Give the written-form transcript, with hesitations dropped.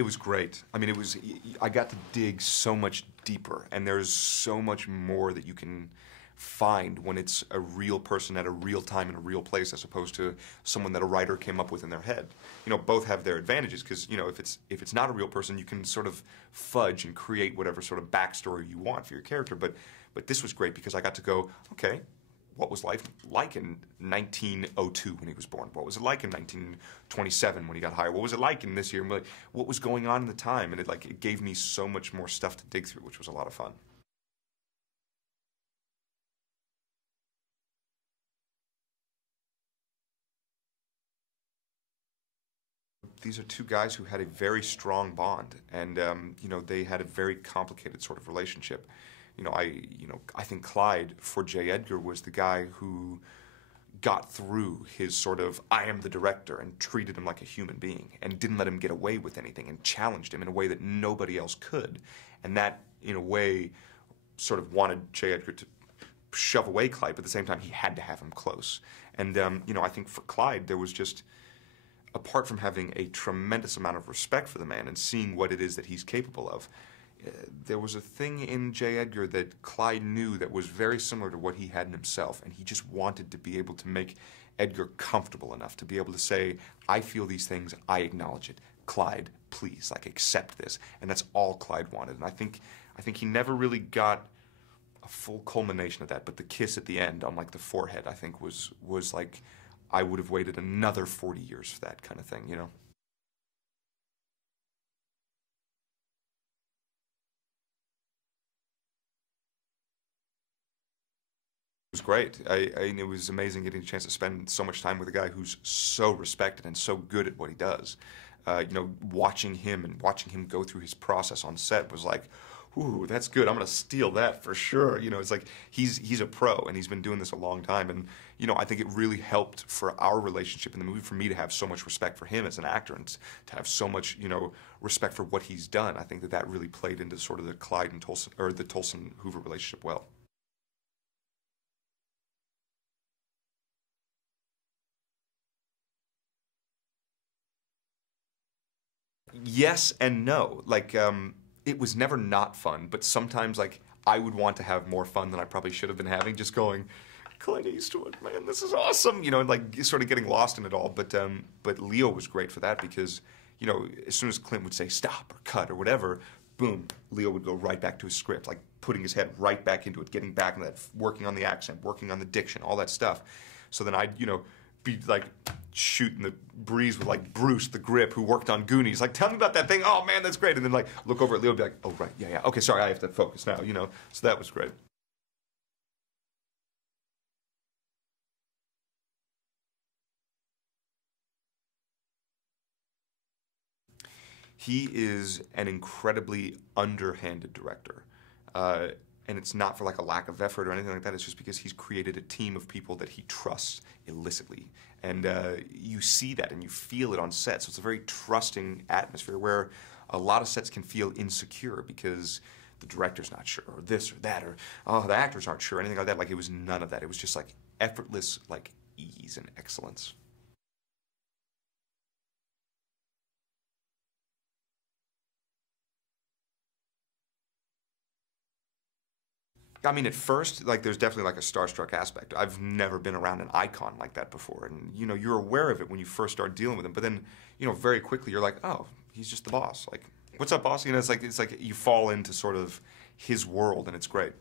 It was great. I mean, I got to dig so much deeper, and there's so much more that you can find when it's a real person at a real time in a real place as opposed to someone that a writer came up with in their head. You know, both have their advantages because, you know, if it's not a real person, you can sort of fudge and create whatever sort of backstory you want for your character. But this was great because I got to go, okay, what was life like in 1902 when he was born? What was it like in 1927 when he got hired? What was it like in this year? What was going on in the time? And it gave me so much more stuff to dig through, which was a lot of fun. These are two guys who had a very strong bond, and you know, they had a very complicated sort of relationship. I think Clyde for J. Edgar was the guy who got through his sort of I am the director and treated him like a human being and didn't let him get away with anything and challenged him in a way that nobody else could, and that in a way sort of wanted J. Edgar to shove away Clyde, but at the same time he had to have him close. And you know, I think for Clyde there was just, apart from having a tremendous amount of respect for the man and seeing what it is that he's capable of, there was a thing in J. Edgar that Clyde knew that was very similar to what he had in himself, and he just wanted to be able to make Edgar comfortable enough to be able to say, I feel these things, I acknowledge it. Clyde, please, like, accept this. And that's all Clyde wanted. And I think he never really got a full culmination of that, but the kiss at the end on, like, the forehead, I think was like, I would have waited another 40 years for that kind of thing, you know? It was great. It was amazing getting a chance to spend so much time with a guy who's so respected and so good at what he does. You know, watching him go through his process on set was like, ooh, that's good. I'm gonna steal that for sure. You know, it's like he's a pro and he's been doing this a long time. And you know, I think it really helped for our relationship in the movie for me to have so much respect for him as an actor and to have so much, you know, respect for what he's done. I think that really played into sort of the Clyde and Tolson, or the Tolson Hoover relationship well. Yes and no. Like, it was never not fun, but sometimes, like, I would want to have more fun than I probably should have been having, just going, Clint Eastwood, man, this is awesome, you know, and like sort of getting lost in it all. But Leo was great for that because, you know, as soon as Clint would say stop or cut or whatever, boom, Leo would go right back to his script, like putting his head right back into it, getting back into that, working on the accent, working on the diction, all that stuff. So then I'd, you know, be like shooting the breeze with like Bruce, the grip, who worked on Goonies. Like, tell me about that thing. Oh man, that's great. And then like look over at Leo and be like, oh right, yeah, yeah. Okay, sorry, I have to focus now. You know, so that was great. He is an incredibly underhanded director. Uh, and it's not for like a lack of effort or anything like that. It's just because he's created a team of people that he trusts illicitly. And you see that and you feel it on set. So it's a very trusting atmosphere where a lot of sets can feel insecure because the director's not sure, or this or that, or oh, the actors aren't sure, anything like that. Like, it was none of that. It was just like effortless, like, ease and excellence. I mean, at first, like, there's definitely like a starstruck aspect. I've never been around an icon like that before, and you know, you're aware of it when you first start dealing with him. But then, you know, very quickly you're like, oh, he's just the boss. Like, what's up, boss? You know, it's like you fall into sort of his world, and it's great.